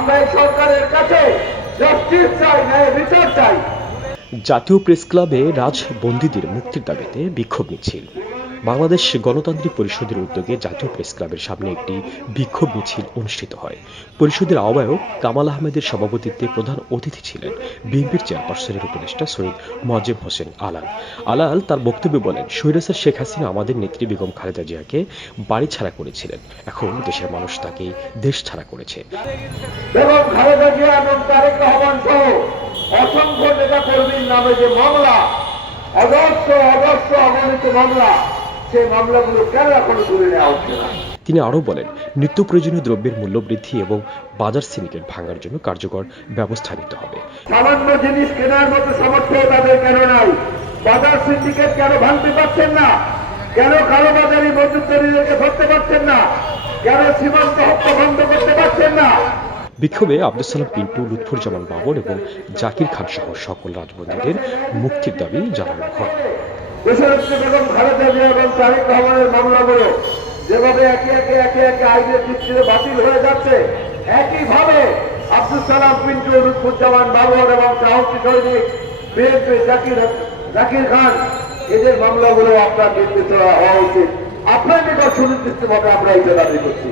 আমরা এই সরকারের কাছে জাস্টিস চাই, ন্যায় বিচার চাই। জাতীয় প্রেস ক্লাবে রাজবন্দীদের মুক্তির দাবিতে বিক্ষোভ মিছিল। বাংলাদেশ গণতান্ত্রিক পরিষদের উদ্যোগে জাতীয় প্রেস ক্লাবের সামনে একটি বিক্ষোভ মিছিল অনুষ্ঠিত হয়। পরিষদের আহ্বায়ক কামাল আহমেদের সভাপতিত্বে প্রধান অতিথি ছিলেন বিএনপির চেয়ারপারসনের উপদেষ্টা সৈয়দ মোয়াজ্জেম হোসেন আলাল তার বক্তব্যে বলেন, স্বৈরাচার শেখ হাসিনা আমাদের নেত্রী বেগম খালেদা জিয়াকে বাড়ি ছাড়া করেছিলেন, এখন দেশের মানুষ তাকে দেশ ছাড়া করেছে। বেগম খালেদা জিয়া এবং তারেক রহমান সহ অসংখ্য নেতা কর্মীর নামে যে মামলা, অজস্র অগণিত মামলা, সেই মামলাগুলো কেন এখনো তুলে নেওয়া হচ্ছে না? তিনি আরও বলেন, নিত্য প্রয়োজনীয় দ্রব্যের মূল্য বৃদ্ধি এবং বাজার সিন্ডিকেট ভাঙার জন্য কার্যকর ব্যবস্থা নিতে হবে। সামান্য জিনিস কেনার মতো সামর্থ্য তাদের কেন নাই? বাজার সিন্ডিকেট কেন ভাঙতে পারছেন না? কেন কালোবাজারি মজুতকারীদেরকে ধরতে পারছেন না? কেন সীমান্ত হত্যা বন্ধ করতে পারছেন না? বিক্ষোভে আব্দুল সালাম পিন্টু, লুৎফুজ্জামান বাবর এবং জাকির খান সহ সকল রাজবন্দীদের মুক্তির দাবি জানানো হয়। দেশনেত্রী বেগম খালেদা জিয়া এবং তারেক রহমানের মামলাগুলো যেভাবে একে একে আইনের ভিত্তিতে বাতিল হয়ে যাচ্ছে, একইভাবে আব্দুল সালাম পিন্টু, লুৎফুজ্জামান বাবর এবং সাহসী সৈনিক বিএনপি জাকির খান, এদের মামলাগুলো আপনার নির্দেশ হওয়া উচিত। আপনার নিকট সুনির্দিষ্টভাবে আমরা এটা দাবি করছি।